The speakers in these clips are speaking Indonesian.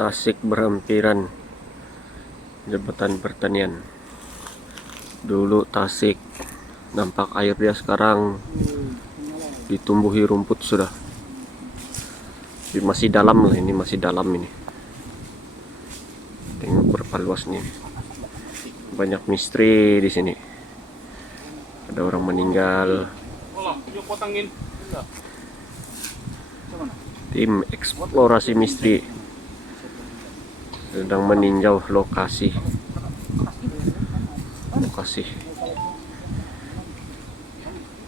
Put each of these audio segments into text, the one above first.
Tasik berhampiran Jabatan Pertanian. Dulu Tasik nampak air, dia sekarang ditumbuhi rumput sudah. Masih dalam lah ini, masih dalam ini. Tengok berapa luasnya. Banyak misteri di sini. Ada orang meninggal. Tim eksplorasi misteri sedang meninjau lokasi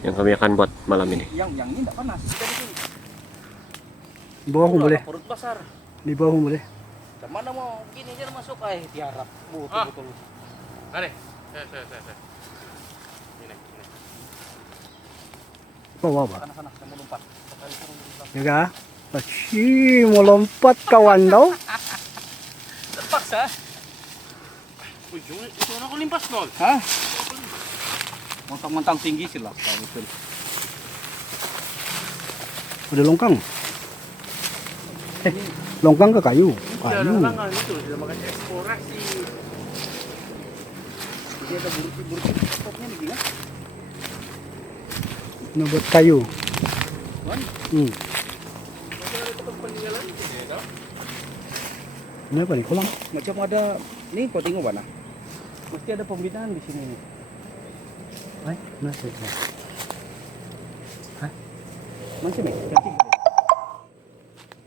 yang kami akan buat malam ini. Yang ini enggak panas. Di bawah boleh. Perut besar. Di bawah boleh. Mana mau gini aja masuk tiarap. Betul. Ada. Saya. Ini. Bawah apa? Sana saya mau lompat. Jaga. Asyik, mau lompat kawan tau. Terpaksa. Itu aku limpas nol. Hah? Montang-montang tinggi sih lah. Betul. Udah longkang. Longkang ke kayu. Kayu. Langan itu sudah makan eksplorasi. Jadi ada buruk-buruk stoknya nih kan? Nah, buat kayu. Ini apa nih, kolam? Macam ada nih kau tengok mana? Mesti ada pembinaan di sini nih. Hai, masih. Hai, Masih nih, cantik.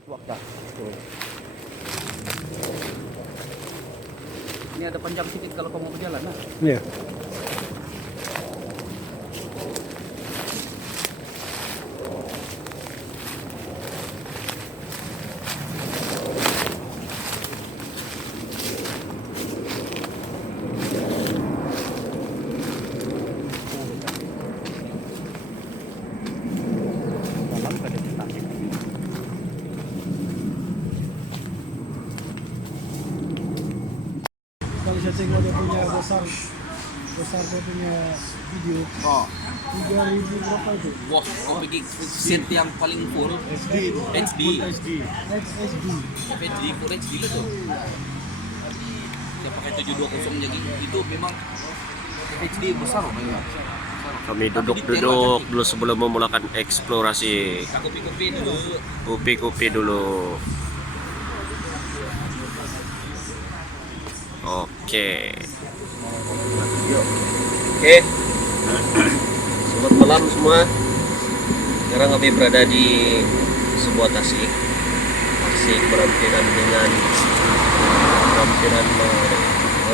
Waktu. Ini ada panjang sedikit kalau kamu mau berjalan nah. iya. Dalam kada Tasik. Kalau saya tengok dia punya besar dia punya video. Oh. 3.000 berapa itu? Wah, kau pergi set yang paling full HD. HD. XSD. HD full HD lah tuh. Dia pakai 720 jadi itu memang HD besar loh memang. Kami duduk-duduk dulu sebelum memulakan eksplorasi. Kopi-kopi dulu. Kopi-kopi dulu. Oke. Selamat malam semua. Sekarang kami berada di sebuah Tasik berhampiran dengan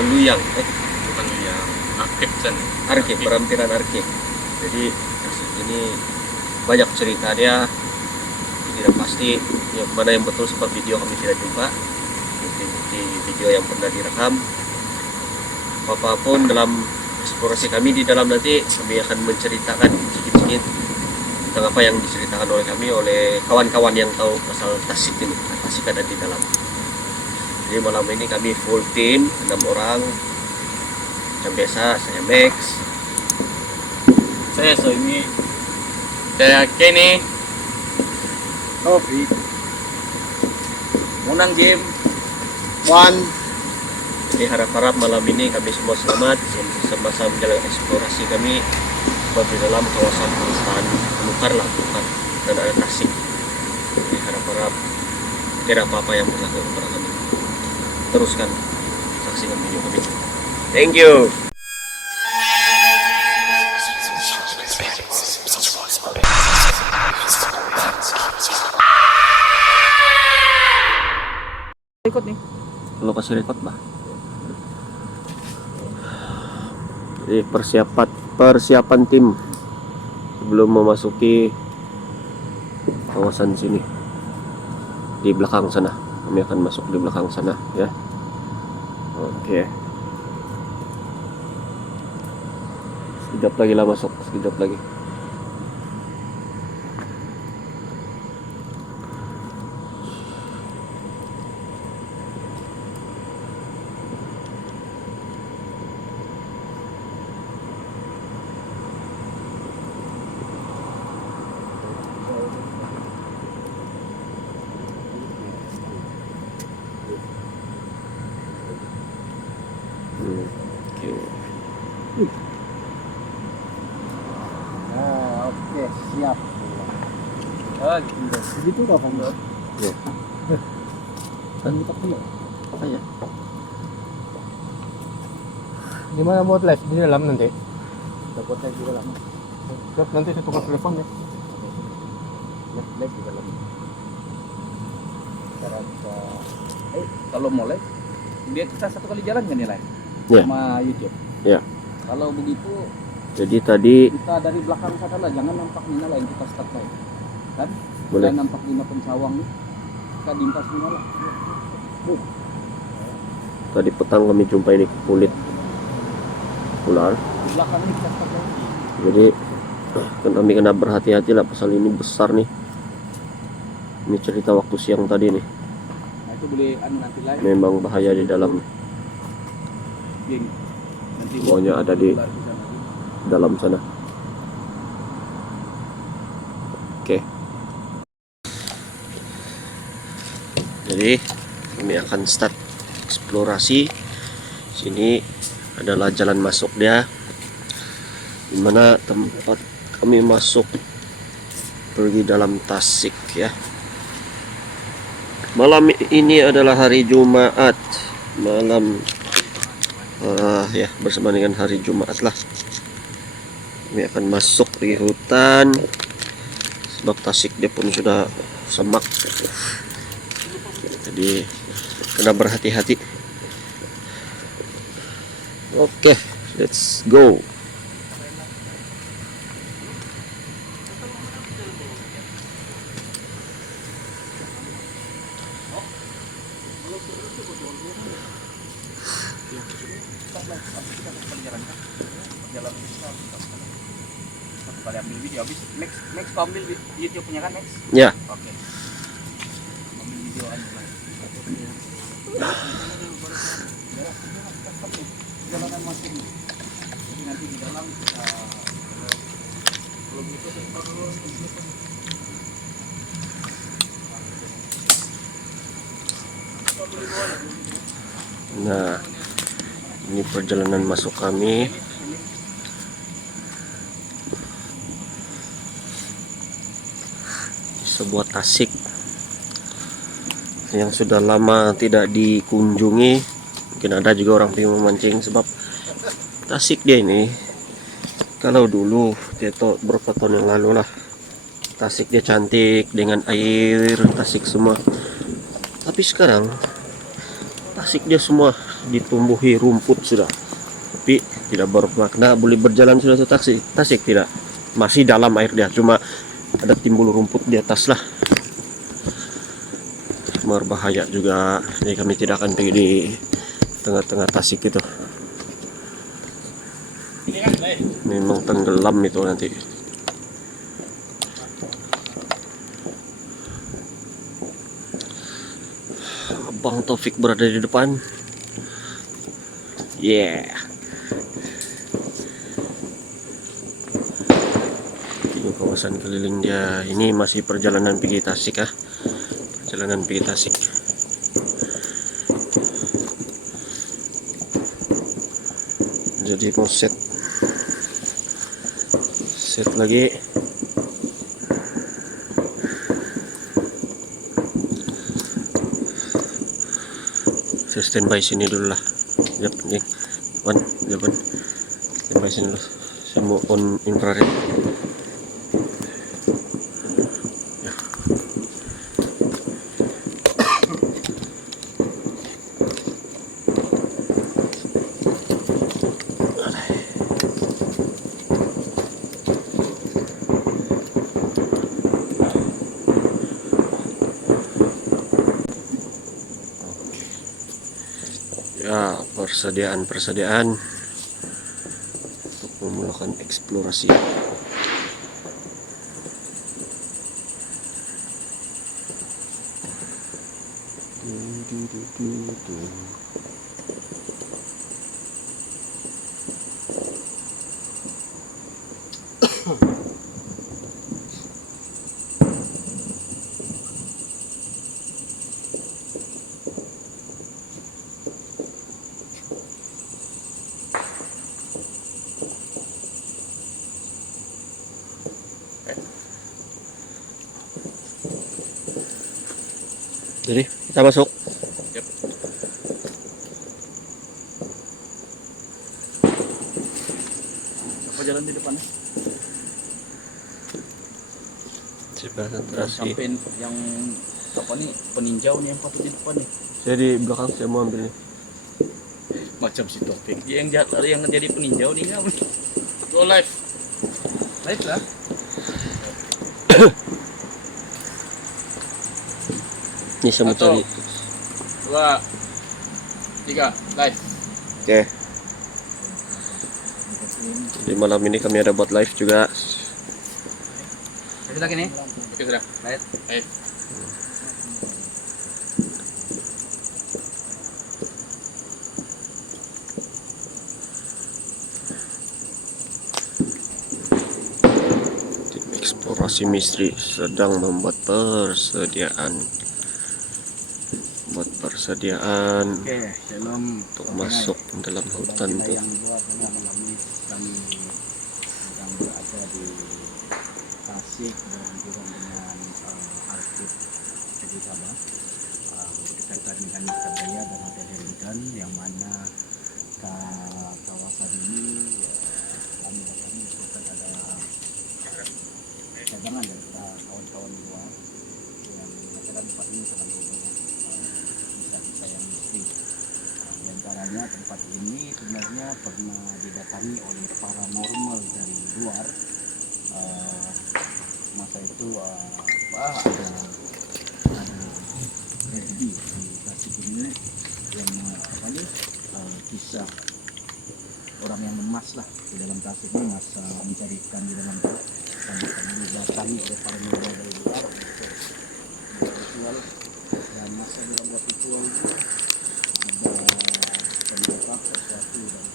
Luyang. Bukan yang aktif kan. Arkip, berhampiran Arkip. Jadi Tasik ini banyak cerita dia, tidak pasti yang mana yang betul sebab video kami tidak jumpa. Bukti video yang pernah direkam, apapun dalam eksplorasi kami di dalam, nanti kami akan menceritakan sedikit-sedikit tentang apa yang diceritakan oleh kami, oleh kawan-kawan yang tahu pasal Tasik ini. Tasik ada di dalam. Jadi malam ini kami full team 6 orang. Macam biasa, saya Max, Saya Soimi. Saya Kenny. Topi. Munang game. Jadi harap-harap malam ini kami semua selamat sama-sama menjalankan eksplorasi kami di dalam kawasan hutan belukar dan ada Tasik. Jadi harap-harap tidak apa-apa yang berlaku kepada kami. Teruskan saksikan video kami. Thank you. Ikut nih. Lo kasih record bah. Jadi persiapan tim sebelum memasuki kawasan sini. Di belakang sana. Kami akan masuk di belakang sana ya. Oke. Sekejap lagi lah masuk, sekejap lagi. Gitu kok kan. Ya. Dan kita punya. Apa ya? Gimana buat live di dalam nanti? Dapat live di dalam. Terus nanti saya tukar telepon ya. Live di dalam. Cara kalau mau live, dia kita satu kali jalan kan ya live? Ya. Sama YouTube. Ya. Kalau begitu Jadi tadi kita dari belakang sana lah, jangan nampak Nina lah yang kita start live. Kan? Boleh. Kita nampak Nina Pencawang nih. Kita dimpas Nina lah. tadi petang kami jumpa ini kulit ular. Di belakang ini kita start live. Jadi kan kami kena berhati-hati lah pasal ini besar nih. Ini cerita waktu siang tadi nih. Nah itu boleh nanti live. Memang bahaya di dalam. Geng. Nanti Pokoknya ada di ular sana. dalam sana. Oke. Jadi kami akan start eksplorasi. Sini adalah jalan masuk dia, dimana tempat kami masuk pergi dalam Tasik ya. Malam ini adalah hari Jumat, malam ya bersama dengan hari Jumat lah. Kami akan masuk di hutan sebab Tasik dia pun sudah semak, jadi kena berhati-hati. Oke, let's go. Pada ambil video habis next kau ambil YouTube punya kan next. Ya, Oke. Ambil video aja. Jalanan masing. Jadi nanti di dalam kita kalau gitu nah ini perjalanan masuk kami. Sebuah Tasik yang sudah lama tidak dikunjungi. Mungkin ada juga orang pengen memancing sebab Tasik dia ini, kalau dulu dia berapa tahun yang lalu lah, Tasik dia cantik dengan air Tasik semua. Tapi sekarang Tasik dia semua ditumbuhi rumput sudah, tapi tidak bermakna boleh berjalan sudah ke Tasik tidak, masih dalam air dia, cuma ada timbul rumput di atas lah. Berbahaya juga, jadi kami tidak akan pergi di tengah-tengah Tasik itu. Memang tenggelam itu nanti. Abang Taufik berada di depan. Yeah. Ini kawasan keliling dia. Ini masih perjalanan pergi Tasik ah. Perjalanan pergi Tasik. Jadi mau set lagi. Saya standby sini dulu lah. Jap, geng. Japan. Standby sini dulu. Saya mau on infrared. Ya, persediaan untuk memulakan eksplorasi. Jadi kita masuk. Yep. Apa jalan di depannya? Konsentrasi. Sampai yang apa nih peninjau nih yang patut di depan nih. Jadi belakang saya mau ambil nih. Macam si Taufik dia yang jadi peninjau nih nggak? Go live. Live lah. Ini saya mau cari. 2, 3, live. Oke. Jadi malam ini kami ada buat live juga. Kita lagi nih. Oke sudah. Live. Live. Tim eksplorasi misteri sedang membuat persediaan. Oke, shalom. Untuk masuk dalam hutan Kita tuh. yang dua pernah mengalami kami sedang berada di Tasik berhubungan dengan Arkip jadi Sabah berkaitan dengan Kabaya dan Hotel Heriton yang mana kawasan ini kami datangi disebutkan ada cadangan dari kawan-kawan luar yang mengatakan tempat ini sangat banyak bisa yang misteri. Di antaranya tempat ini sebenarnya pernah didatangi oleh paranormal dari luar. Masa itu ada tragedi di Tasik ini yang kisah orang yang lemas lah di dalam Tasik ini masa mencari ikan di dalam laut dan didatangi oleh paranormal dari luar untuk ritual, dan masa dalam buat ritual itu ada penyebab sesuatu dan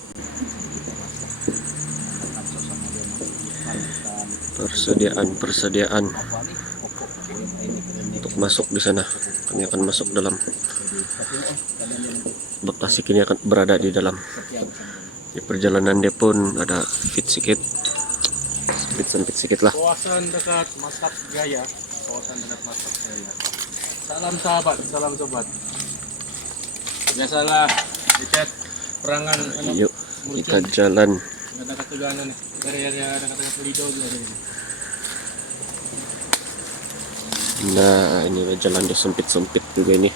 kita rasa menggunakan suasana dia masih hutan Persediaan apa nih pokok ini keren untuk masuk di sana. Kami akan masuk dalam. jadi tapi kadang dia nanti Bak Tasik ini akan berada di dalam. setia bersama Di perjalanan dia pun ada fit sedikit, sempit sedikit lah. Kawasan dekat Mastak Gaya. Kawasan dekat Mastak Gaya. Salam sahabat, salam sobat. Biasalah di chat perangan Yuk kita jalan. ada katuganan nih. Dari ada kata Lido juga ada. Nah ini jalan dia sempit juga ini.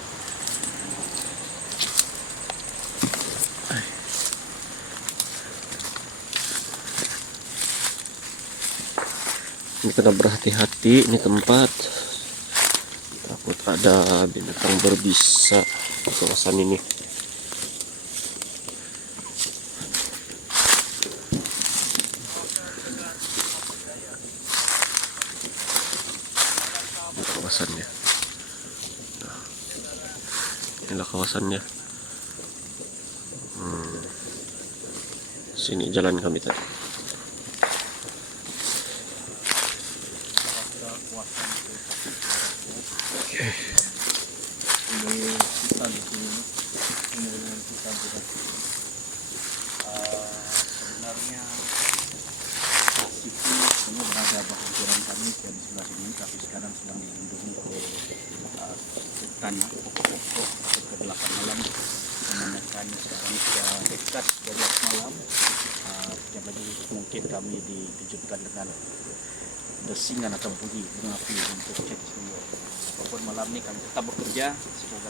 Ini kena berhati-hati, ini tempat takut ada binatang berbisa di kawasan ini. Ini kawasannya. Nah, inilah kawasannya. Sini jalan kami tadi. ini hutan di sini ini dengan hutan juga. Sebenarnya Tasik ini semua berada berhampiran kami di sebelah sini, tapi sekarang sedang dilindungi oleh hutan pokok-pokok ke 8 malam menandakan sekarang sudah dekat 12 malam. Setiap lagi mungkin kami dikejutkan dengan desingan atau bunyi bunga api untuk cek semua. Apapun malam ini kami tetap bekerja, semoga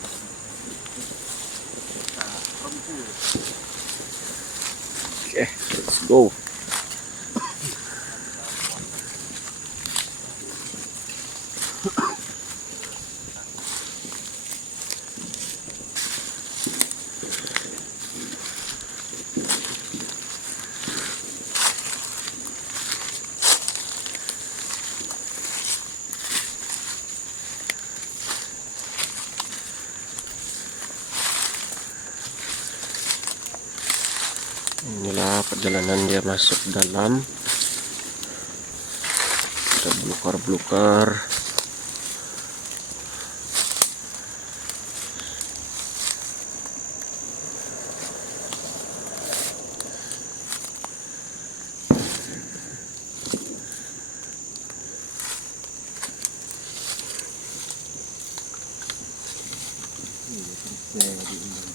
kita rempul. Oke, let's go. Inilah perjalanan dia masuk dalam. Ada belukar-belukar. diundang.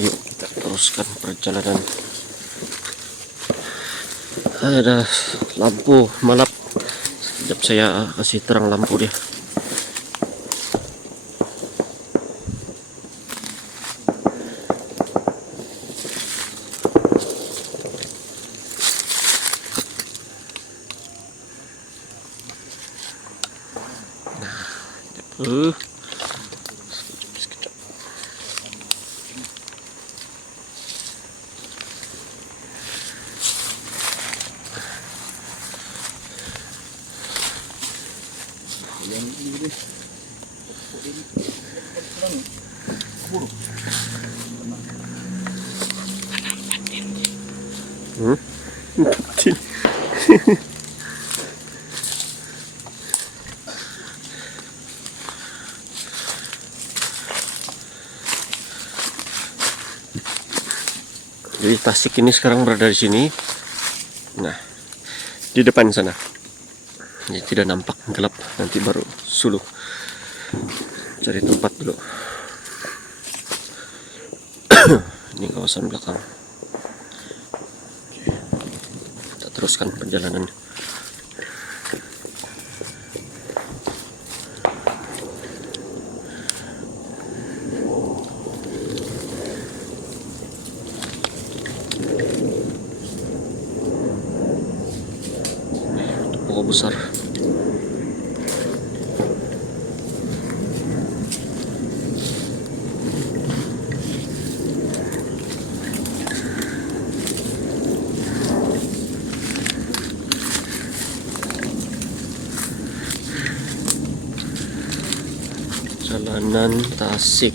Yuk kita teruskan perjalanan. Ada lampu malap. Sekejap saya kasih terang lampu dia. Nah, sekejap. Yang ini deh. Hmm? Jadi Tasik ini sekarang berada di sini. Nah, di depan sana. Jadi tidak nampak, gelap. Nanti baru suluk. Cari tempat dulu. Ini kawasan belakang. Oke. Kita teruskan perjalanan. Pokok besar. Jalanan Tasik.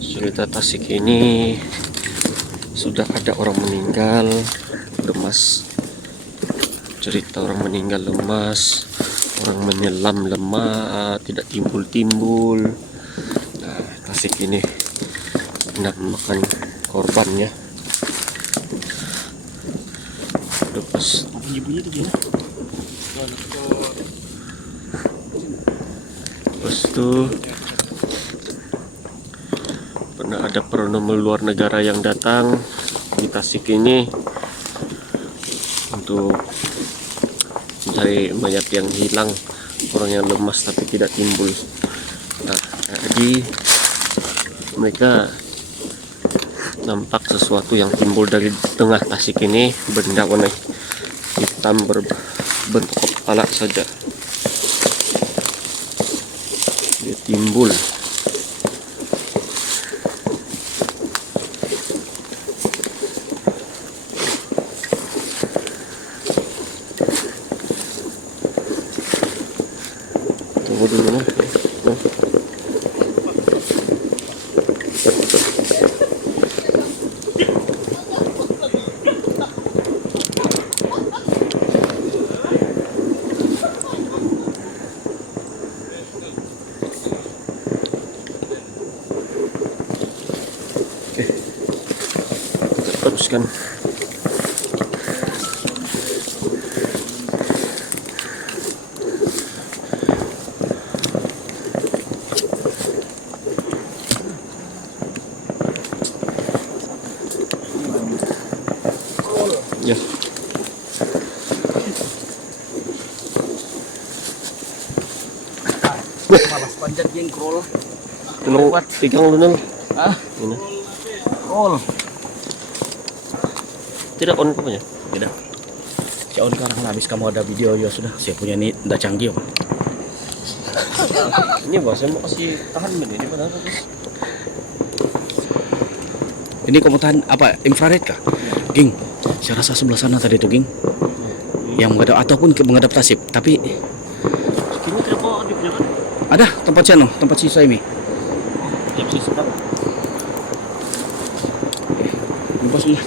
Cerita Tasik ini sudah ada orang meninggal lemas. Cerita orang meninggal lemas, orang menyelam lemah, tidak timbul-timbul. Nah, Tasik ini hendak makan korbannya. Lepas Bunyi-bunyi tuh dia. lepas itu pernah ada paranormal luar negara yang datang di Tasik ini untuk mencari mayat yang hilang, orang yang lemas tapi tidak timbul. Nah, jadi mereka nampak sesuatu yang timbul dari tengah Tasik ini, benda warna hitam berbentuk kepala saja. Dia timbul. Tunggu dulu nah. Oke, kita teruskan. Ya. Malas panjat jengkol. Tolong pegang dulu Nol. Ah, Ini. kol. Tidak on apanya? Tidak. Jauh sekarang habis kamu ada video ya sudah. Saya punya ini udah canggih apa? Ini bos, saya mau kasih tahan ini padahal bagus. Ini kamu tahan apa? Infrared kah? Ging, saya rasa sebelah sana tadi tuh, Ging. Yang menghadap ataupun menghadap Tasik, tapi Ini kenapa dipunya kan? ada tempat si Saimi. Yang sih sedap. Lepas dulu.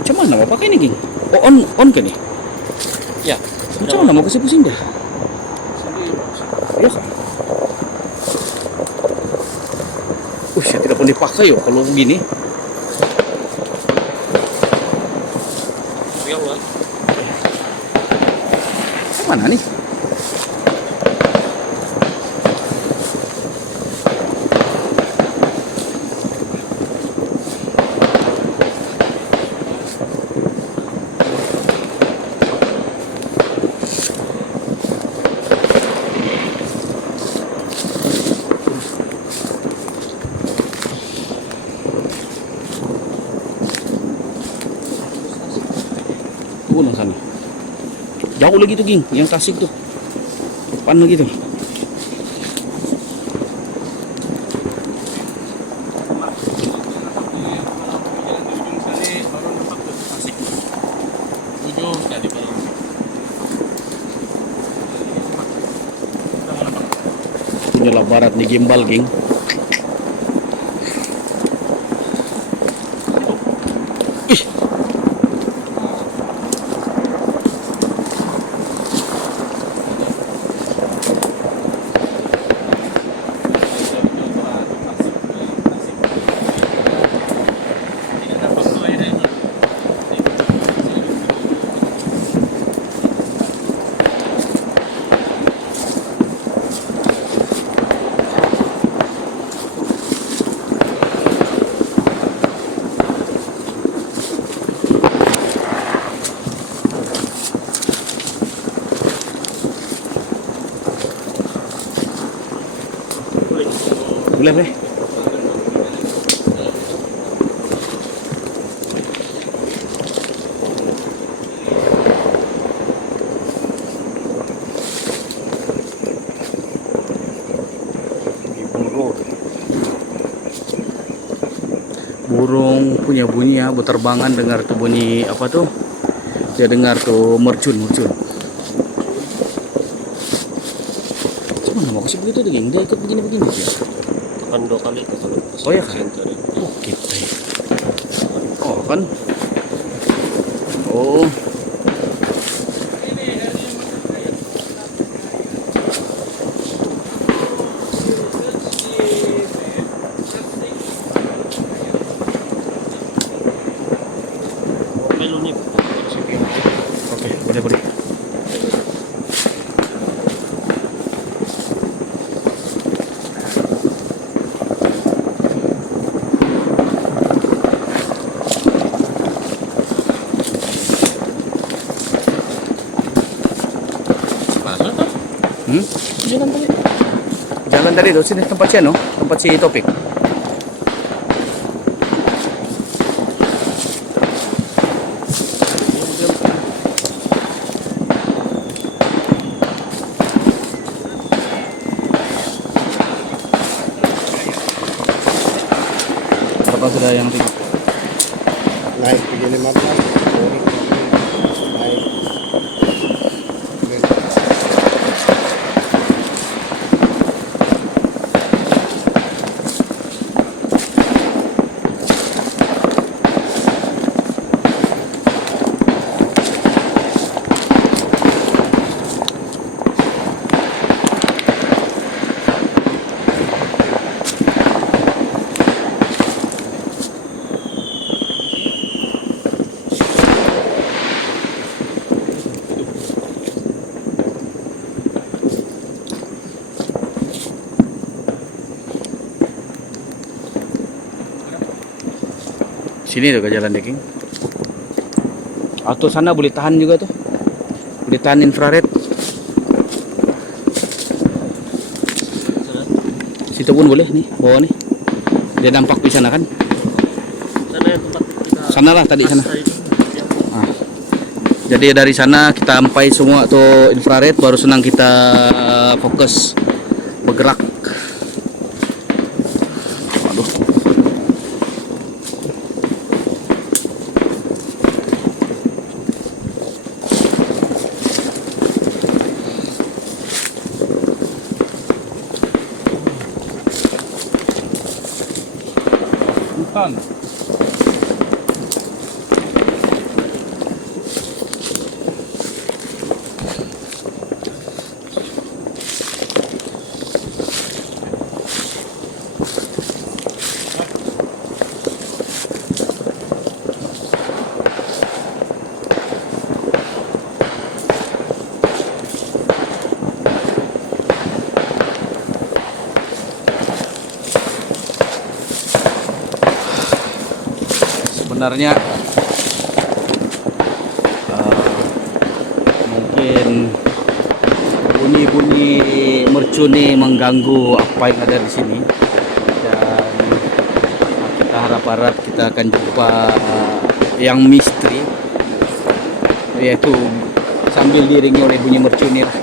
Macam mana mau pakai ini, Ging? Oh, on kan nih? Ya. Macam mana mau kasih pusing dah? Iya kan? Saya tidak boleh pakai yo kalau begini. Yang lah. Mana nih? Tunggu sana. Jauh lagi tuh, Ging, yang Tasik tuh. Depan lagi tuh. Ujung sekali baru. Punya lah barat nih gimbal, Ging. Ih. Boleh, boleh. Burung punya bunyi ya, berterbangan, dengar tuh bunyi apa tuh? Dia dengar tuh mercun. Cuman mau kasih begitu tuh, Ging. Dia ikut begini-begini dia. Kan 2 kali ke kalau. Oh ya kan? Oh kita. Oh kan? Oh. Oke lu nih. Oke, boleh. Jalan tadi tuh sini tempat si tempat si Topik. Berapa sudah yang tinggi? Naik 315. Naik. Sini tuh ke jalan Deking. Atau sana boleh tahan juga tuh. Boleh tahan infrared. Situ pun boleh nih, bawah nih. Dia nampak di sana kan? Sana yang tempat kita. Sana lah tadi sana. Itu. Ah. Jadi dari sana kita sampai semua tuh infrared, baru senang kita fokus bergerak. Aduh. Silakan. Sebenarnya mungkin bunyi-bunyi mercun ini mengganggu apa yang ada di sini, dan kita harap-harap kita akan jumpa yang misteri, yaitu sambil diiringi oleh bunyi mercun ini lah.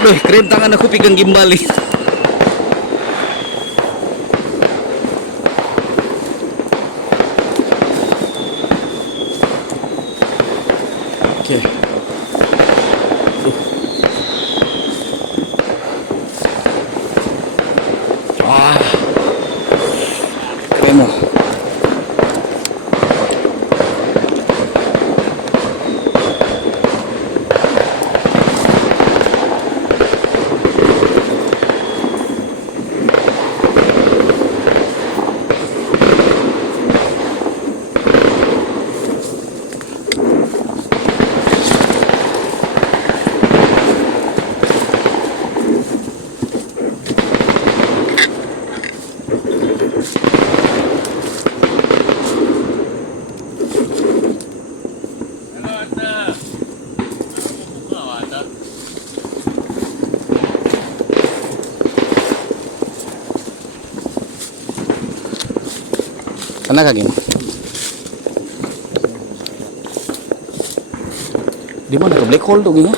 Aduh, keren tangan aku pegang gimbal nih. Oke. Wah. Keren loh. Sana ka gini. Di mana tuh black hole tuh gini?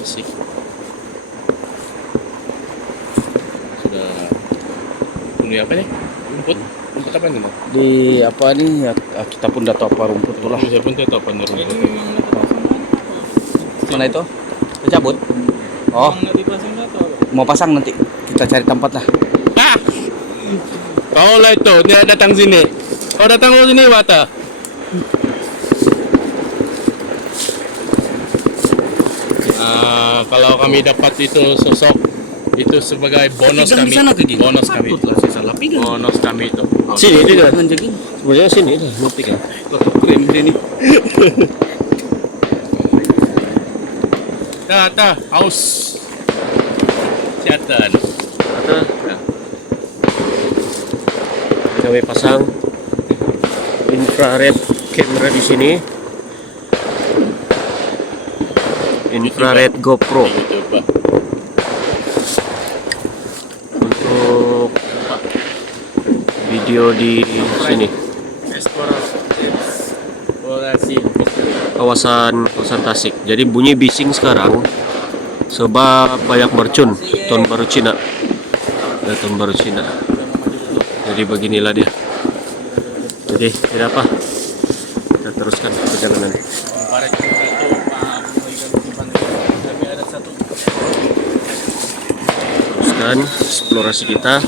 Asik. Sudah penuh apa nih? Rumput? Rumput apa nih? Di apa nih? Ya, kita pun udah tahu apa rumput tuh lah. Saya pun tahu apa rumput. Mana itu? Dicabut? Oh. Mau pasang nanti. Kita cari tempat lah. Ah! Kau lah itu, dia datang sini. Kau datang ke sini, Wata. Kalau kami dapat itu sosok itu sebagai bonus kami. Bonus kami. Bonus kami itu. Sini dia kan. Sebenarnya sini dah, ngopi kan. Krim ini. Dah, haus. Siatan. Kami pasang infrared camera di sini. Infrared GoPro untuk video di sini. Kawasan Tasik. Jadi bunyi bising sekarang sebab banyak mercun tahun baru Cina. Tahun baru Cina. Jadi beginilah dia. Jadi tidak apa. Kita teruskan perjalanan. Teruskan eksplorasi kita.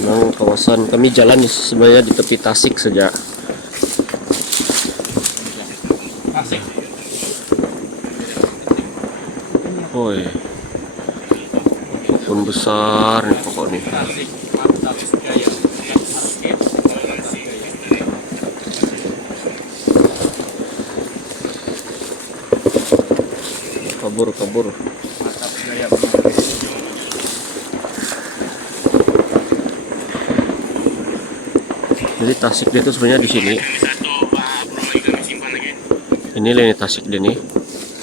Memang kawasan kami jalan sebenarnya di tepi Tasik saja. Tasik. Oi, Pun besar nih pokoknya. Tasik mantap gaya. Arcade mantap gaya. Kabur. Mantap gaya. Jadi Tasik dia tuh sebenarnya di sini. Ini lini Tasik dia nih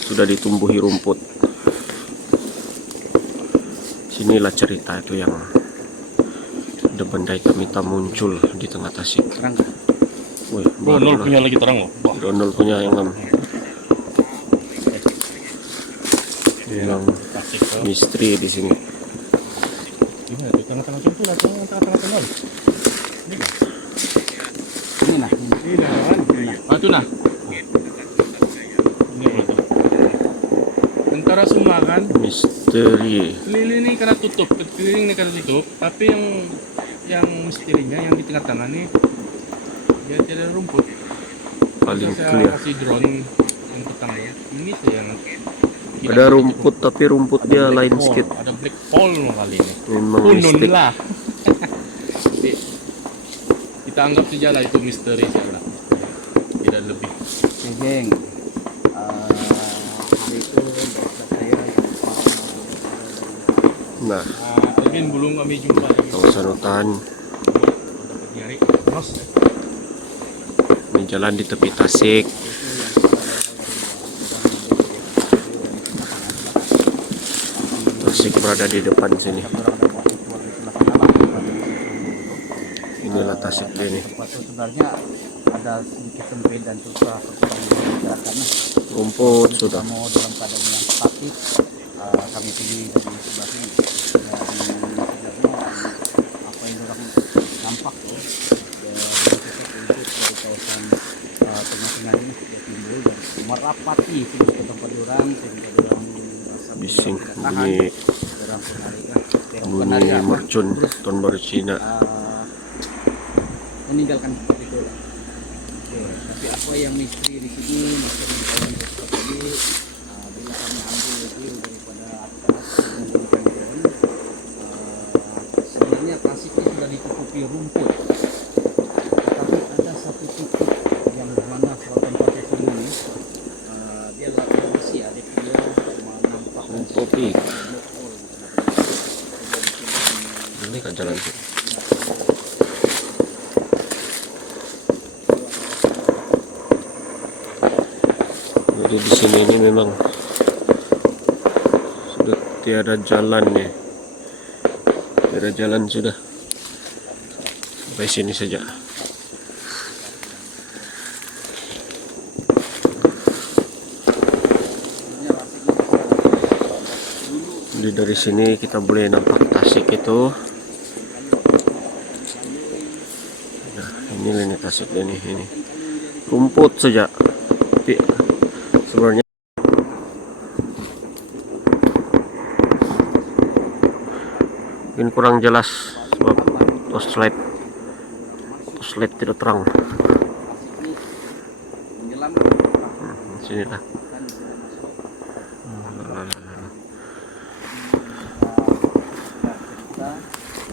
sudah ditumbuhi rumput. Sinilah cerita itu yang The Bandai Kamita muncul di tengah Tasik. Wih, Donol punya lagi terang loh. Wah. Donol punya yang Tasik tuh. misteri di sini. Gimana tuh tengah-tengah itu lah, tengah-tengah. Ini nah, ini. Ah tuh nah. Ini apa tuh? Tentara semua kan. Misteri. Keliling ini karena tutup, tapi yang misterinya yang di tengah-tengah nih dia tidak ada rumput. Paling Saya clear. kasih drone yang petang ya. Ini saya Ada rumput tapi rumput dia lain sedikit. Ada black hole loh kali ini. Memang Kunun mistik. lah. Jadi, kita anggap saja lah itu misteri saja. Tidak lebih. Oke, geng. Hari itu dosa saya yang Nah, Alvin belum kami jumpa lagi. kawasan hutan. Dapat nyari. Mas, Ini jalan di tepi Tasik. Tasik berada di depan sini. Inilah Tasik dia nih. tempat itu sebenarnya ada sedikit sempit dan susah gerakannya. Rumput sudah. Kita mau dalam keadaan yang statis, kami pilih dari sebelah sini. Dan sebenarnya apa yang orang nampak tuh dari kawasan tengah-tengah ini sudah timbul dan merapati ke tempat orang sehingga orang merasa Bising tahan. bunyi Orang penari mercun tahun baru Cina. Meninggalkan itu lah. Oke, tapi apa yang misteri di sini masih dalam proses tadi bila kami ambil view daripada atas menggunakan drone, sebenarnya Tasik ini sudah ditutupi rumput, tetapi ada satu titik yang mana selatan Tasik ini dia lakukan besi ada dia menampakkan Kopi. black hole. Ini kan jalan sih. Jadi di sini ini memang sudah tiada jalan nih. Tiada jalan sudah. Sampai sini saja. Jadi dari sini kita boleh nampak Tasik itu. Nah, ini lini Tasik ini. Rumput saja. Tapi sebenarnya mungkin kurang jelas sebab torchlight tidak terang. Menyelam Sinilah.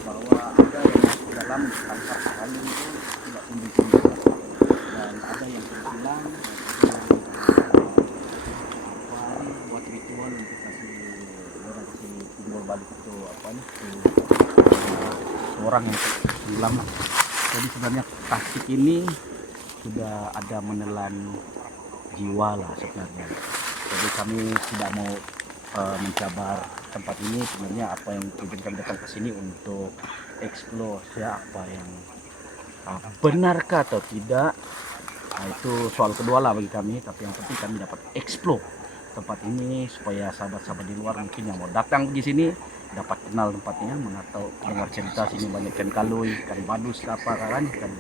bahwa ada yang masuk dalam tangkap kali itu tidak tinggi-tinggi dan ada yang terhilang buat ritual untuk kasih orang kasih timbul balik itu apa nih orang yang tenggelam lah. Jadi sebenarnya Tasik ini sudah ada menelan jiwa lah sebenarnya. Jadi kami tidak mau mencabar tempat ini, sebenarnya apa yang tujuan kami datang ke sini untuk explore ya apa yang benarkah atau tidak. Itu soal kedua lah bagi kami, tapi yang penting kami dapat explore tempat ini supaya sahabat-sahabat di luar mungkin yang mau datang di sini dapat kenal tempatnya, mengatau dengar cerita sini banyak ikan kalui, ikan badus apa kan, ikan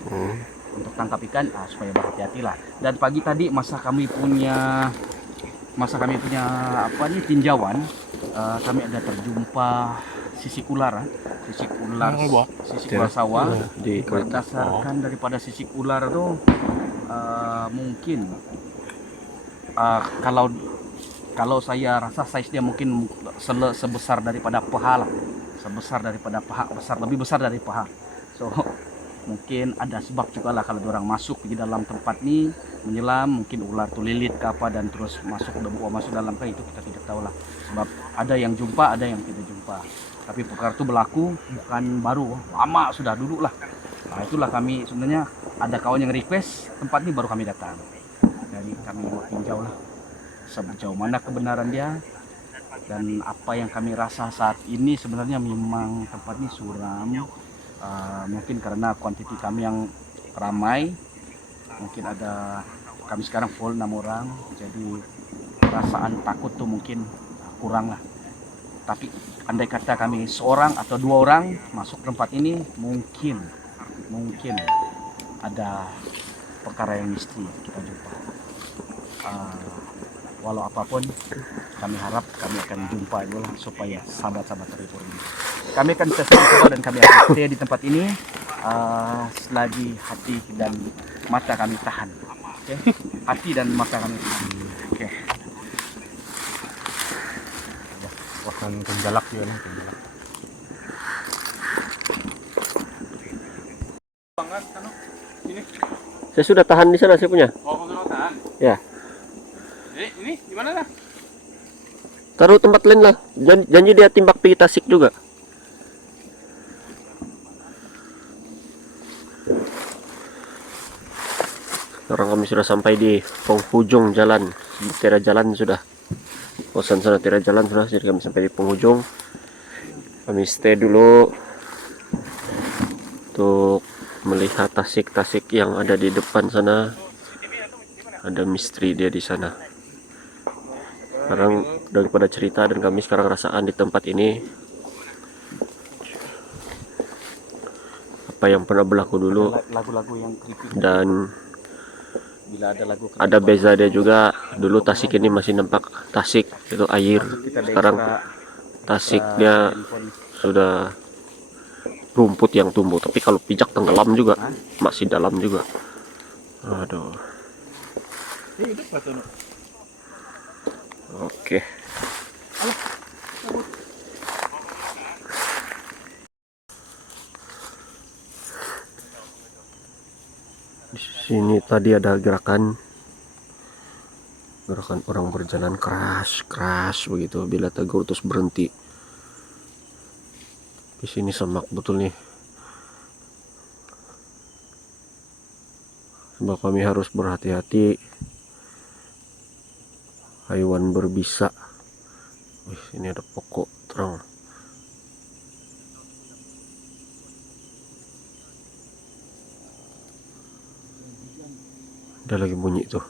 untuk tangkap ikan supaya berhati-hatilah. Dan pagi tadi masa kami punya apa nih tinjauan, kami ada terjumpa sisik ular sawah. Berdasarkan daripada sisik ular tuh mungkin kalau saya rasa size dia mungkin sebesar daripada pahala sebesar daripada paha, lebih besar dari paha. So mungkin ada sebab juga lah kalau orang masuk di dalam tempat ini menyelam, mungkin ular tuh lilit ke apa dan terus masuk dalam kan, itu kita tidak tahu lah. Sebab ada yang jumpa, ada yang tidak jumpa. Tapi perkara itu berlaku bukan baru, lama sudah dulu lah. Nah itulah kami sebenarnya ada kawan yang request tempat ini baru kami datang. Jadi kami mau tinjau lah sejauh mana kebenaran dia, dan apa yang kami rasa saat ini sebenarnya memang tempat ini suram. Mungkin karena kuantiti kami yang ramai, mungkin ada kami sekarang full 6 orang, jadi perasaan takut tuh mungkin kurang lah. Tapi andai kata kami seorang atau 2 orang masuk tempat ini, mungkin ada perkara yang misteri kita jumpa. Walau apapun, kami harap kami akan jumpa dulu supaya sahabat-sahabat terhibur ini. Kami akan coba dan kami akan stay di tempat ini selagi hati dan mata kami tahan. Okay? Hati dan mata kami tahan. Okay. Wakan kenjalak yun, kenjalak. Banget, ano? Ini. Saya sudah tahan di sana, saya punya. Oh, kamu sudah tahan? Ya. Ini gimana lah? Taruh tempat lain lah. Janji dia timbak pergi Tasik juga. Sekarang kami sudah sampai di penghujung jalan. Di tiada jalan sudah. Bosan sana tiada jalan sudah. Jadi kami sampai di penghujung. Kami stay dulu untuk melihat Tasik-Tasik yang ada di depan sana. Ada misteri dia di sana. Sekarang daripada cerita dan kami sekarang rasaan di tempat ini, apa yang pernah berlaku dulu, Lagu-lagu yang creepy. dan Bila ada lagu ada beza dia juga. Dulu Tasik ini masih nampak Tasik itu air, sekarang Tasiknya sudah rumput yang tumbuh, tapi kalau pijak tenggelam juga, masih dalam juga. Aduh. Oke. Di sini tadi ada gerakan orang berjalan keras begitu. Bila tegur terus berhenti. Di sini semak betul nih. Sebab kami harus berhati-hati. Hewan berbisa. Wih, ini ada pokok terang. Ada lagi bunyi tuh.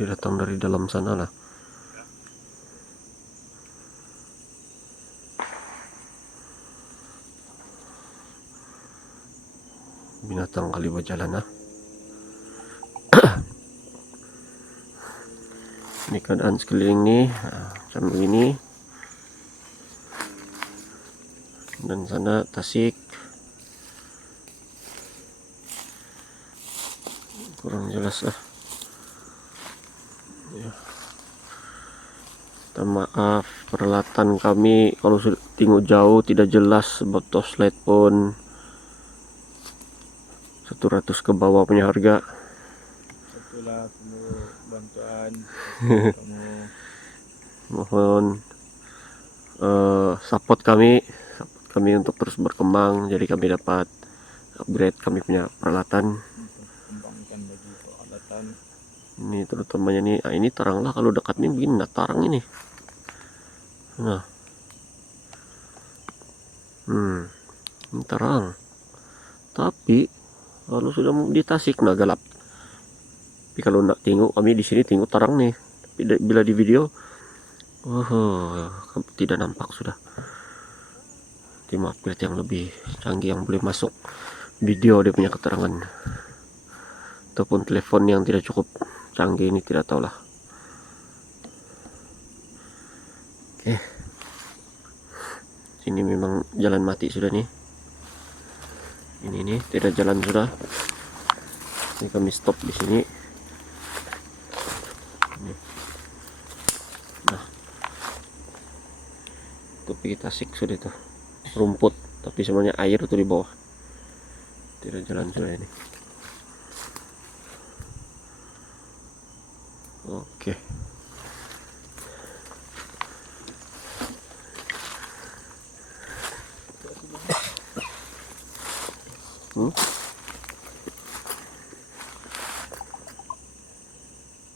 Dia datang dari dalam sana lah. Binatang kali berjalan ah. Ini keadaan sekeliling nih, macam begini. Dan sana Tasik. Kurang jelas ah. Ya. Minta maaf, peralatan kami kalau sudah tengok jauh tidak jelas, sebab torchlight pun 100 ke bawah punya harga. Itulah kamu bantuan kamu. Mohon support kami untuk terus berkembang, jadi kami dapat upgrade kami punya peralatan. Kembangkan lagi peralatan. Ini terutamanya nih, ini terang lah kalau dekat nih begini, nah tarang ini. Nah, ini terang. Tapi kalau sudah di Tasik nah gelap. Tapi kalau nak tengok kami di sini tengok terang nih. Tapi bila di video, tidak nampak sudah. Tim upgrade yang lebih canggih yang boleh masuk video dia punya keterangan. Ataupun telepon yang tidak cukup canggih ini tidak tahulah. Oke. Sini memang jalan mati sudah nih. Ini nih tidak jalan sudah. Ini kami stop di sini. Nah, pergi Tasik sudah itu rumput, tapi semuanya air tuh di bawah. Tidak jalan sudah ini. Oke.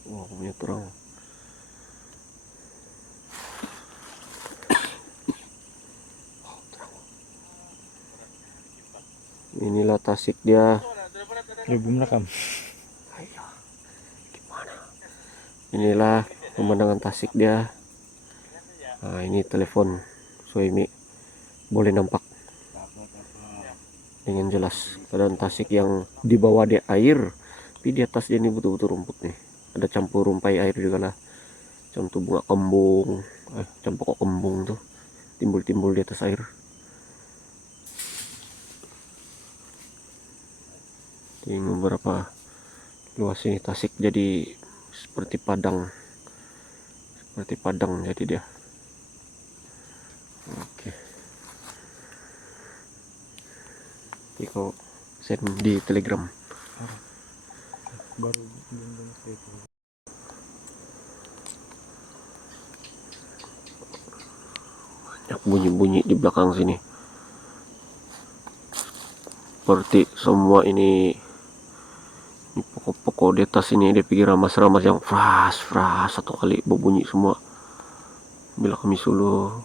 Wah, punya terang. Inilah Tasik dia. Belum rekam. Inilah pemandangan Tasik dia. Nah, ini telepon Suhaimi boleh nampak dengan jelas keadaan Tasik yang di bawah dia air, tapi di atas dia ini betul-betul rumput nih. Ada campur rumpai air juga lah, contoh bunga kembung, campur kembung tuh timbul-timbul di atas air. Di beberapa luas ini Tasik jadi seperti padang jadi dia. Oke. Ini kau send di Telegram. Baru Banyak bunyi-bunyi di belakang sini. Seperti semua ini pokok-pokok di atas ini dia pikir ramas-ramas yang fras satu kali berbunyi semua. Bila kami suluh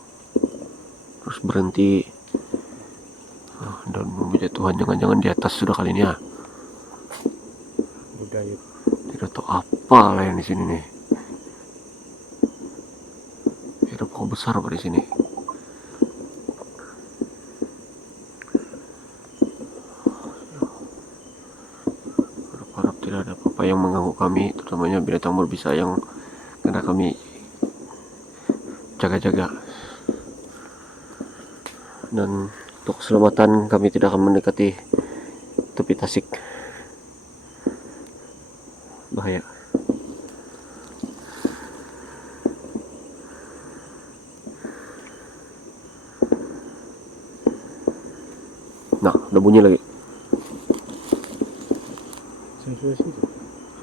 terus berhenti. Dan memuja Tuhan, jangan-jangan di atas sudah kali ini ya. budaya. Tidak tahu apa lah yang di sini nih. Ada pokok besar apa di sini. Harap tidak ada apa-apa yang mengganggu kami, terutamanya binatang berbisa yang karena kami jaga-jaga. Dan untuk keselamatan kami tidak akan mendekati tepi Tasik. Bahaya. Nah, ada bunyi lagi.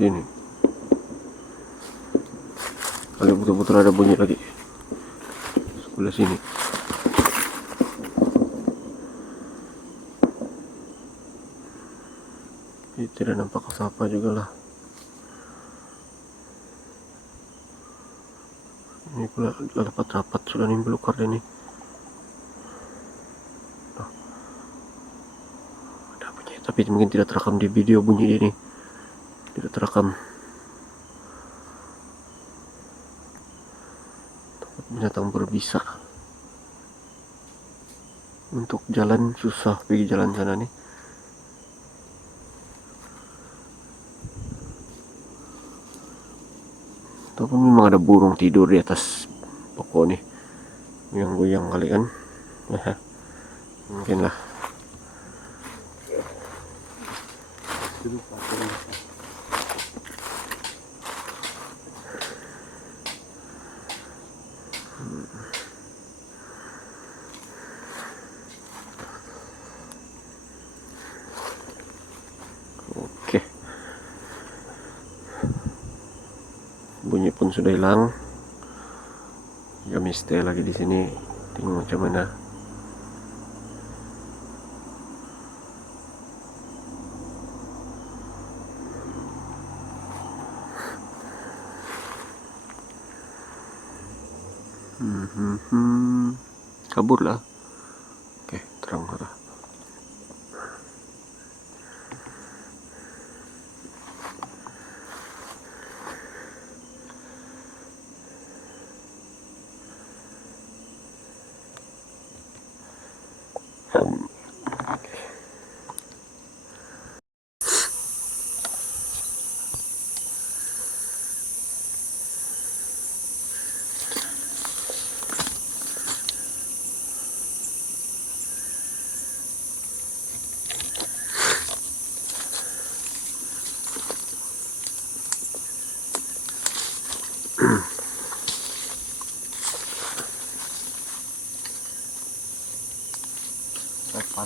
Sini. Kali betul-betul ada bunyi lagi. Sebelah sini. Ini tidak nampak apa juga lah. Ini pula rapat-rapat sudah nimbul belukar ini. Nah, ada bunyi, tapi mungkin tidak terekam di video bunyi ini. Tidak terekam. Tempat binatang berbisa. Untuk jalan susah pergi jalan sana nih. Ataupun memang ada burung tidur di atas pokok nih, goyang-goyang kali kan. Mungkin lah. Oke. Bunyi pun sudah hilang. Kami stay lagi di sini, tengok macam mana. Kabur lah. Oke, terang lah.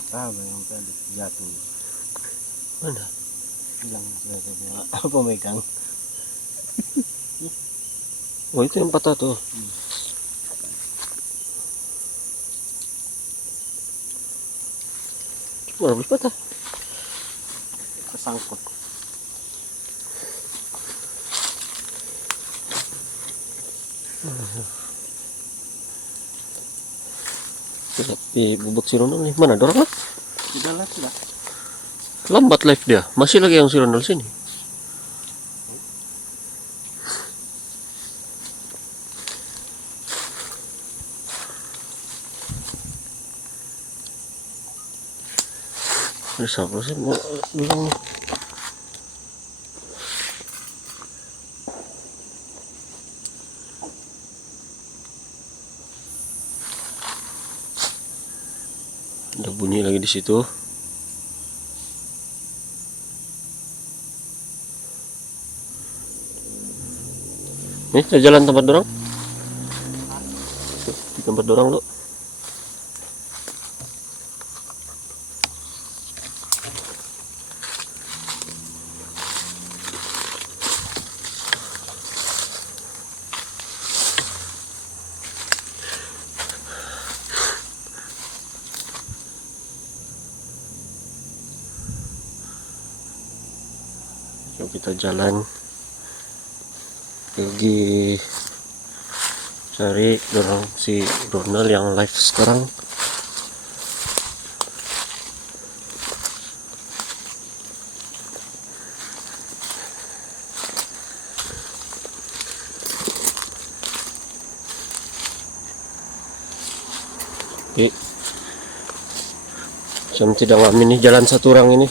Yang tadi jatuh. Mana? Hilang sudah apa megang? Oh itu yang patah tuh. Mana habis patah? Kesangkut. Tapi bubuk si Ronald nih. Mana dorong lah? Sudah lah sudah. Lambat live dia. Masih lagi yang si Ronald sini. Ini siapa sih mau bilang nih? Ada bunyi lagi di situ. Nih, kita jalan tempat dorong. Di tempat dorong lu. Yuk kita jalan pergi cari dorong si Ronald yang live sekarang. Oke, jam tidak ngamen nih jalan satu orang ini.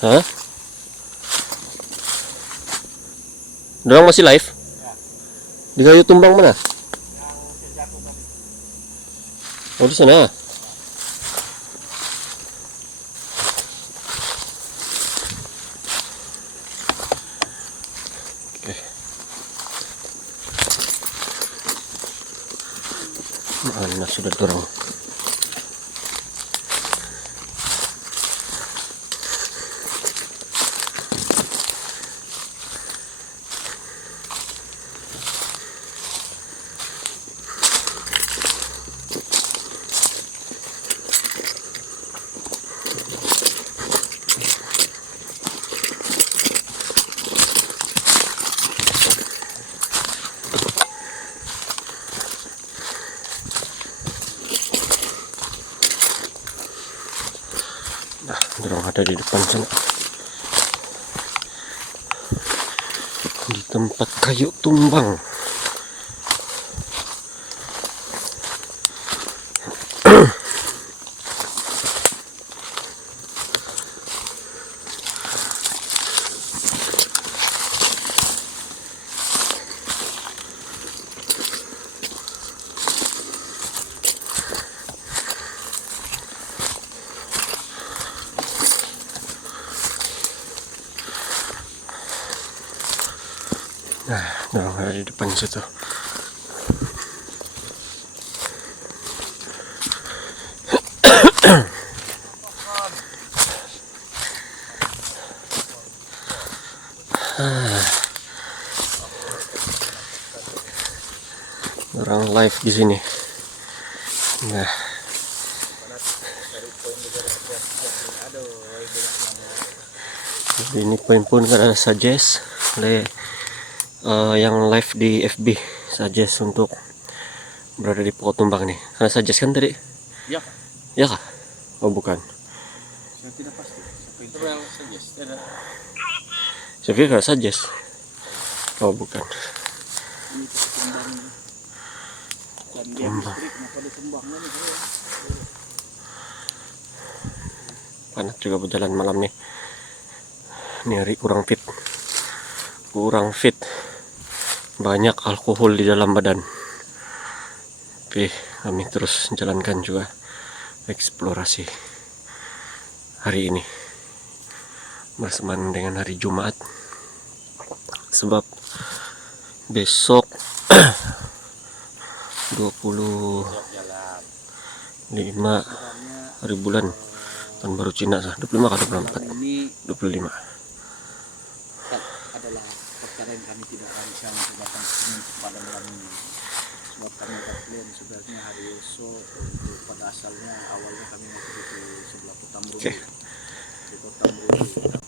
Hah? Dorong masih live? Di kayu tumbang mana? Oh di sana. Oke. Mana sudah dorong? Dorong ada di depan sana. Di tempat kayu tumbang. Nah, dorong ada di depan situ. Orang live di sini. Nah, ini poin-poin kan ada suggest oleh yang live di FB, suggest untuk berada di pokok tumbang nih. Karena suggest kan tadi? Ya. Ya kah? Oh bukan. Saya tidak pasti. Itu yang suggest. Saya kira suggest. Oh bukan. Ini tumbang. Dan dia listrik kenapa ditumbangnya nih bro? Panas juga berjalan malam nih. Nyari kurang fit. Kurang fit. Banyak alkohol di dalam badan. Tapi kami terus jalankan juga eksplorasi hari ini bersamaan dengan hari Jumat, sebab besok 25 hari bulan tahun baru Cina 25 atau 24? Ini 25. adalah perkara yang kami tidak rancang untuk datang ke sini pada malam ini. Sebab kami plan sebenarnya hari esok untuk pada asalnya awalnya kami mau pergi ke sebelah Kota Merudu. Oke. Di Kota Merudu.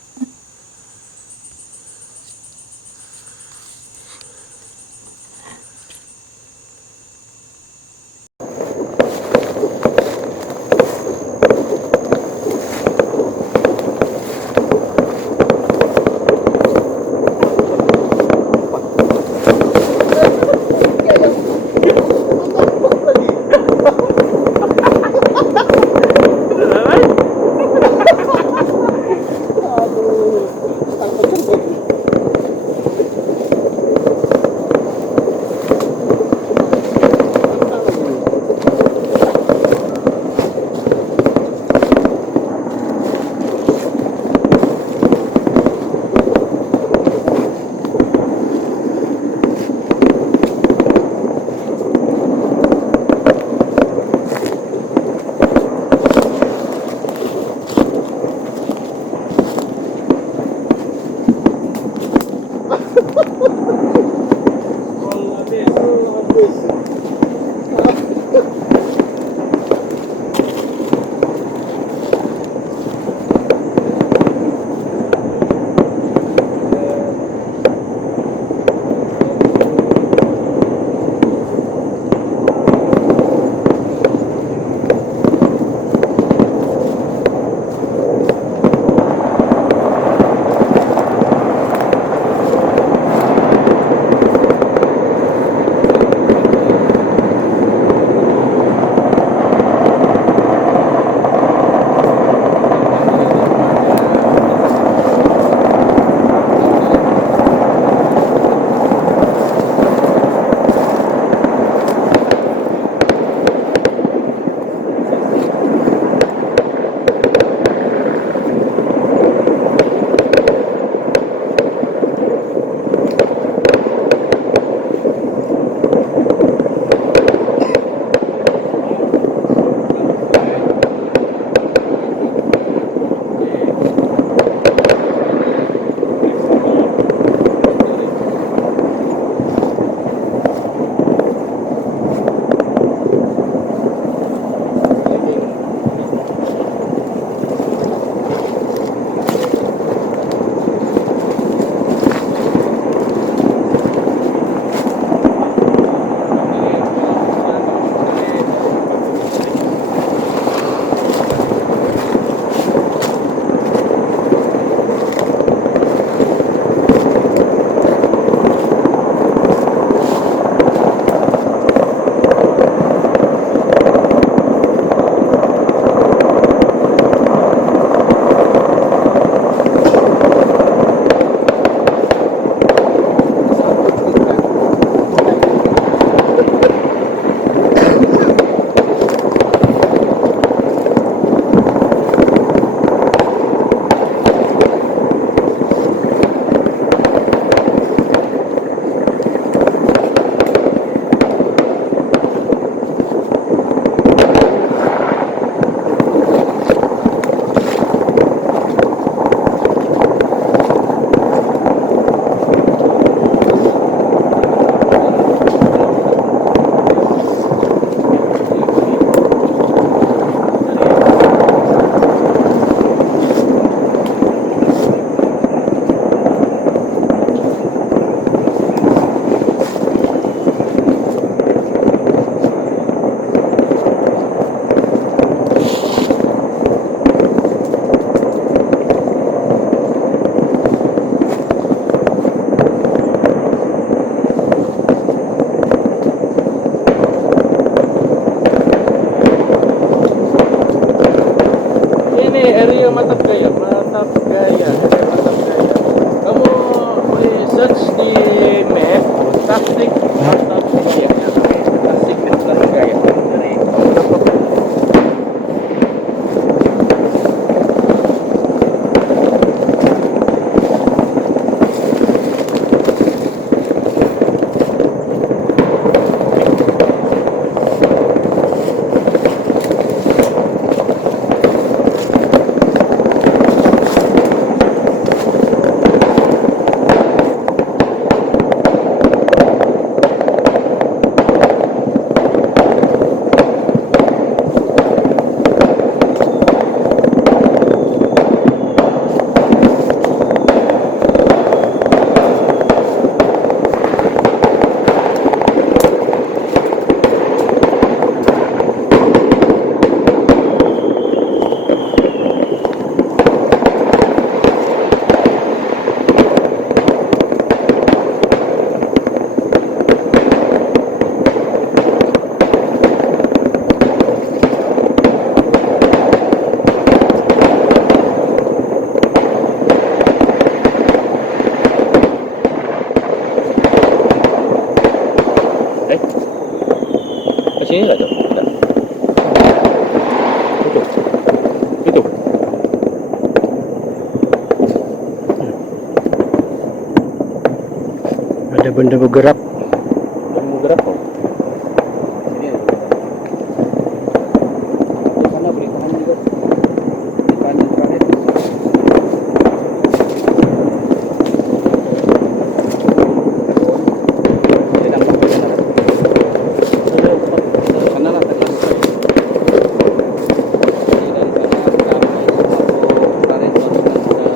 benda bergerak. Yang bergerak kok. Sini ada. Di sana berikan juga. Berikan terakhir. Sana lah tekan. Jadi dari sana kami selaku tarik jaringan sudah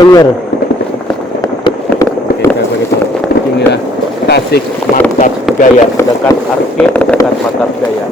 Tengger. Oke, saya begitu. Inilah Tasik Markas Jaya, dekat Arke, dekat Markas Jaya.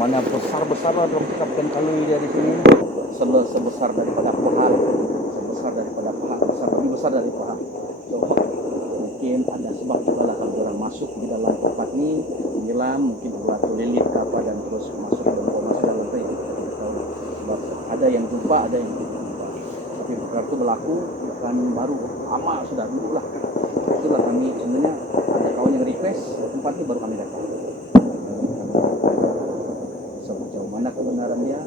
Mana besar-besar lah orang cakap ikan kalui dia di sini sebesar daripada paha, sebesar daripada paha, lebih besar dari paha. So, mungkin ada sebab juga lah kalau orang masuk di dalam tempat ini menyelam, mungkin ular lilit ke apa dan terus masuk dalam teh. Sebab ada yang jumpa, ada yang tidak jumpa. Tapi perkara itu berlaku bukan baru, lama sudah dulu lah. Itulah kami sebenarnya ada kawan yang request tempat ini baru kami datang. Sejauh mana kebenaran dia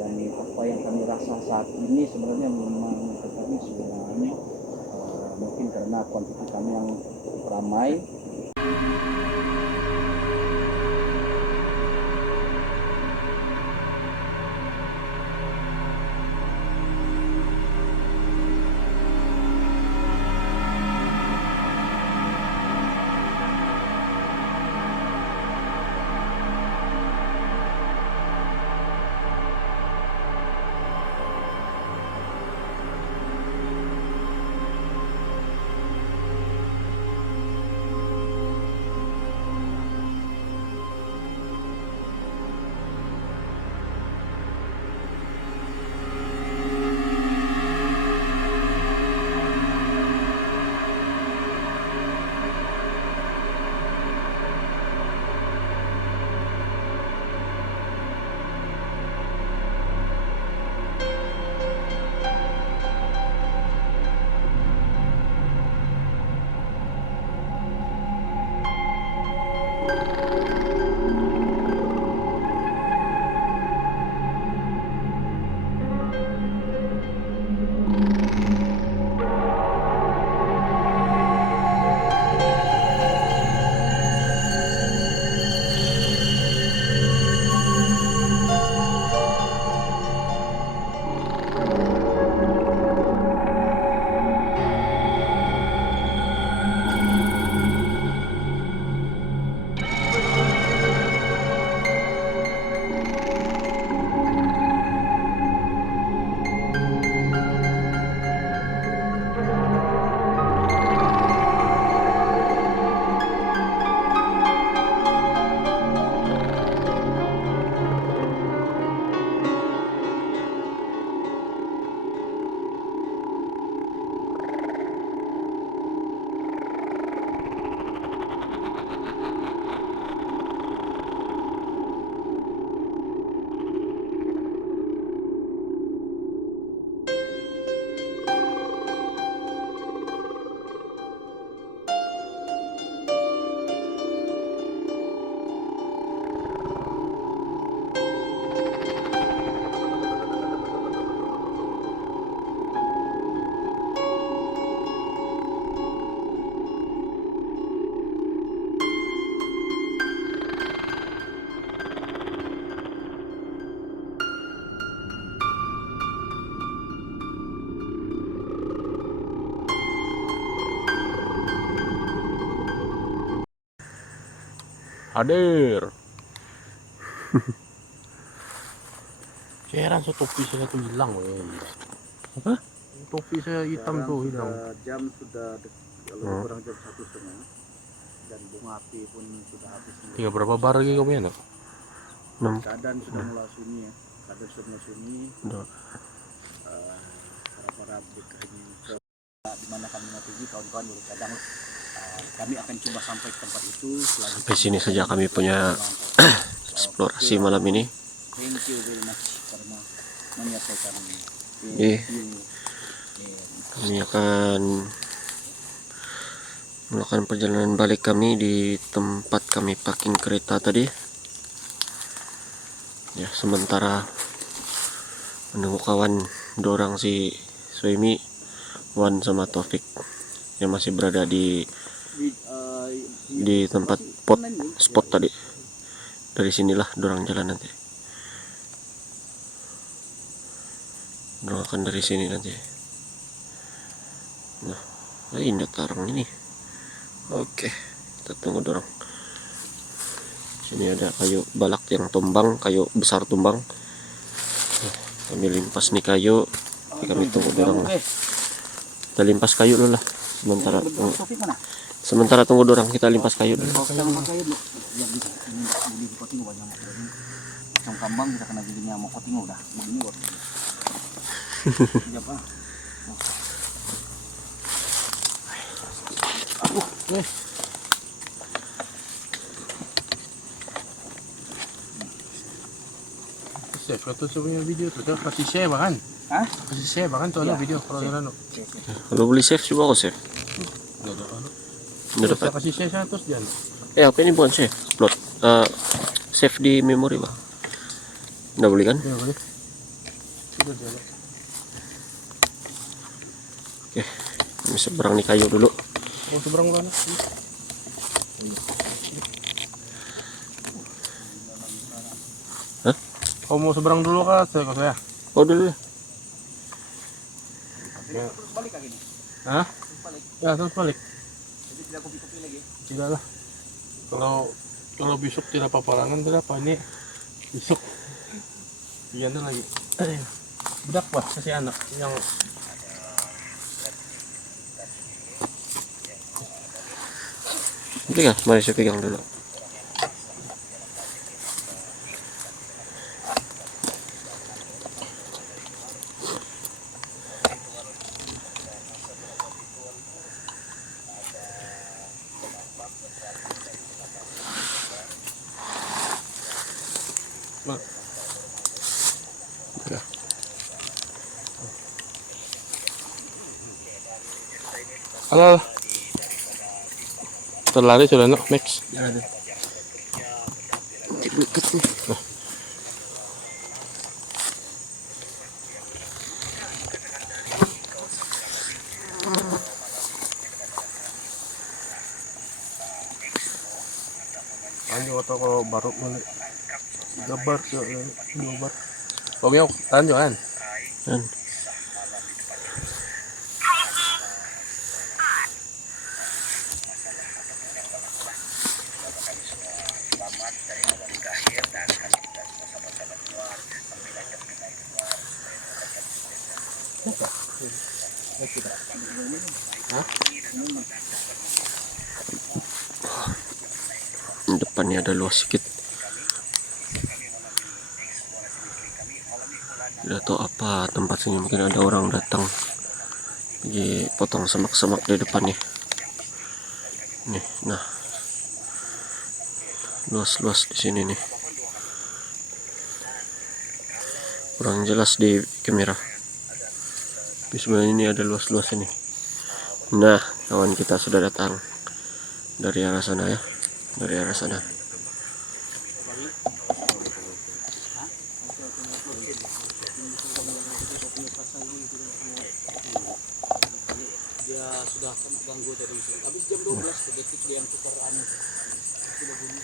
dan apa yang kami rasa saat ini sebenarnya memang kami sebenarnya mungkin karena kuantitas kami yang ramai. Hadir. Heran sa topi saya tuh hilang, weh. Apa? Topi saya hitam tuh hilang. Jam sudah lebih kurang jam 1:30 dan bunga api pun sudah habis. Tinggal berapa bar lagi kamu ya, no? 6. Keadaan sudah mulai sunyi ya. Keadaan sudah mulai sunyi. Para di mana kami mau tuju, kawan-kawan baru kadang kami akan coba sampai ke tempat itu. Sampai sini saja kami punya eksplorasi malam ini. Thank you very much karena menyelesaikan Kami akan melakukan perjalanan balik kami di tempat kami parking kereta tadi. Ya, sementara menunggu kawan 2 orang, si Suemi, Wan sama Taufik yang masih berada di tempat spot tadi. Dari sinilah 2 orang jalan nanti. Doakan dari sini nanti. Nah, indah tarang ini. Oke, kita tunggu dorong. Sini ada kayu balak yang tumbang, kayu besar tumbang. Kami limpas nih kayu. Kami tunggu dorong lah. Kita limpas kayu dulu lah. Sementara tunggu dorong, kita limpas kayu dulu. Kambang kita kena giginya mau koting udah begini kok. Siapa? Save lah tuh sebenarnya video tuh, kasih share bahkan. Hah? Kasih share bahkan tuh video kalau jalan. Kalau boleh save juga aku save. Udah dapat. Kasih share sana terus jalan. Apa ini bukan save? Upload. Save di memori bah. Nggak boleh kan? Ya boleh. Sudah jalan. Oke, kami seberang nih kayu dulu. Mau seberang mana? Hah? Kau mau seberang dulu kah? Saya. Oh dulu ya. Balik lagi nih. Hah? Ya terus balik. Jadi tidak kopi-kopi lagi. Tidak lah. Kalau besok tidak paparangan tidak apa ini besok. Iya lagi. Bedak wah kasih anak yang Pegang, mari saya pegang dulu. Ya. Alah. Terlari sudah nak Max. Lanjut atau kalau baru balik gabar ke 2 bar. Kau mau tahan kan? Dan depannya ada luas sedikit. Tidak tahu apa tempat sini, mungkin ada orang datang lagi potong semak-semak di depannya. Nih, nah luas-luas di sini nih. Kurang jelas di kamera. Tapi sebenarnya ini ada luas-luas ini. Nah, kawan kita sudah datang dari arah sana ya, dari arah sana. Dia sudah kena ganggu tadi. Habis jam 12 detik dia yang tukar anu. Sudah bunyi.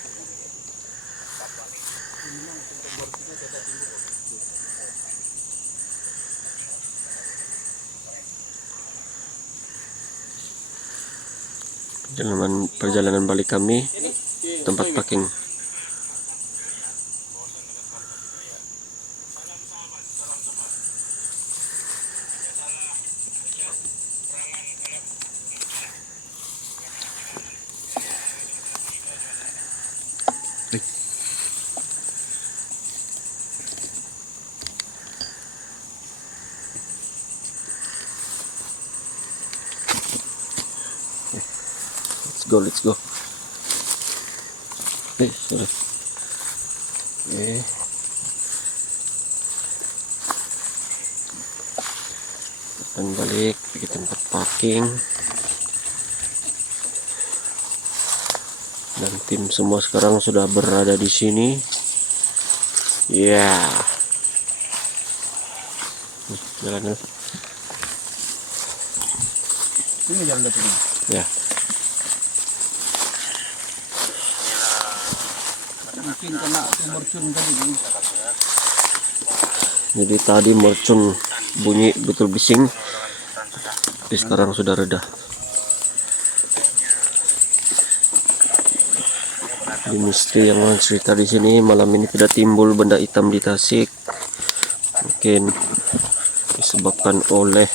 Perjalanan balik kami tempat parking Mistri. Let's go. Sorry. Akan balik ke tempat parking. Dan tim semua sekarang sudah berada di sini. Ya. Jalan dulu. Ini jalan dapur. Ya. Mungkin kena mercun tadi. Jadi tadi mercun bunyi betul bising. Tapi sekarang sudah reda. Di misteri yang cerita di sini malam ini tidak timbul benda hitam di Tasik. Mungkin disebabkan oleh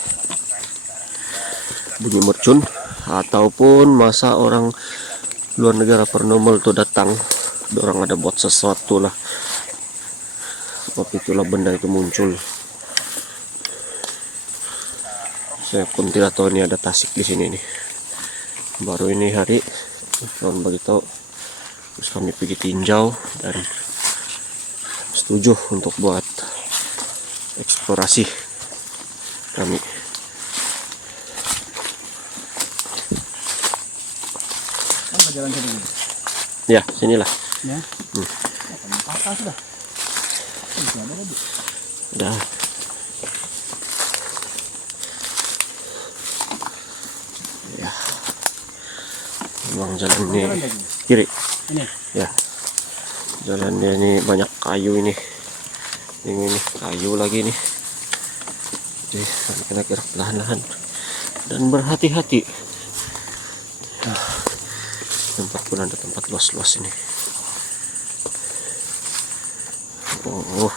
bunyi mercun ataupun masa orang luar negara paranormal itu datang, orang ada buat sesuatu lah, sebab itulah benda itu muncul. Saya pun tidak tahu ini ada Tasik di sini nih, baru ini hari kawan beritahu, terus kami pergi tinjau dan setuju untuk buat eksplorasi kami. Apa jalan sini? Ya, sinilah. Ya. Apa sudah? Udah. Ya. Memang jalan ini kiri. Ini. Ya. Jalannya ini banyak kayu ini. Ini kayu lagi nih. Jadi kena gerak perlahan-lahan dan berhati-hati. Tempat pun ada tempat luas-luas ini. Oh.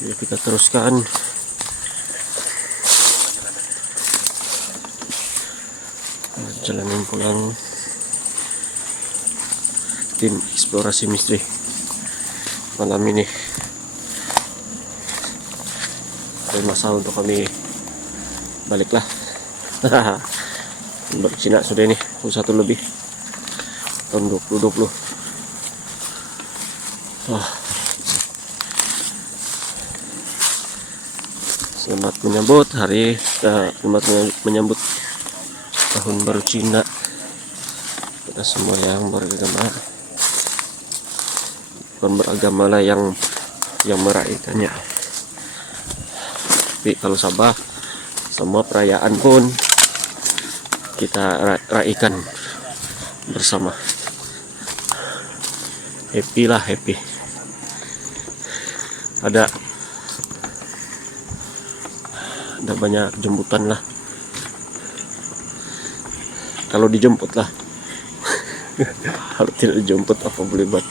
Jadi kita teruskan. Jalanin pulang tim eksplorasi misteri malam ini. Ada masa untuk kami baliklah. Baru Cina sudah ini 1 lebih tahun 2020. Selamat menyambut hari selamat menyambut tahun baru Cina kita semua yang beragama, bukan beragama lah yang merayakannya. Tapi kalau Sabah semua perayaan pun kita raikan bersama. Happy lah, happy. Ada banyak jemputan lah. Kalau dijemput lah. Kalau tidak dijemput apa boleh buat.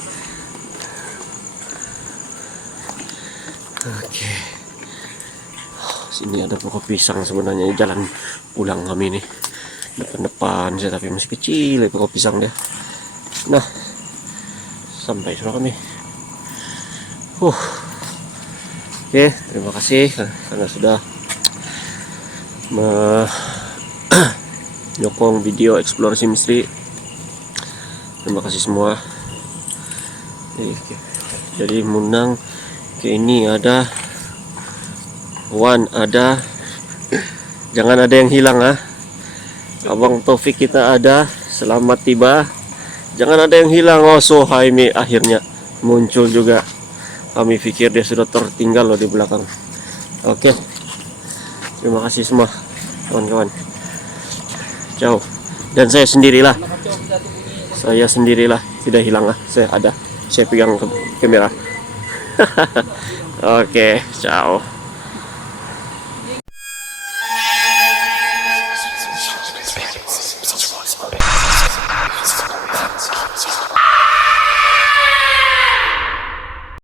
Oke. Sini ada pokok pisang sebenarnya, jalan pulang kami nih. Depan saya tapi masih kecil pokok pisang dia. Nah, sampai sudah kami. Oke, terima kasih karena sudah menyokong video eksplorasi misteri. Terima kasih semua. Jadi Munang ke ini ada Wan ada. Jangan ada yang hilang Abang Taufik kita ada, selamat tiba. Jangan ada yang hilang. Sohaimi akhirnya muncul juga. Kami pikir dia sudah tertinggal loh di belakang. Oke. Terima kasih semua kawan-kawan. Ciao. Dan saya sendirilah. Saya sendirilah, tidak hilang Saya ada. Saya pegang kamera. Oke, ciao.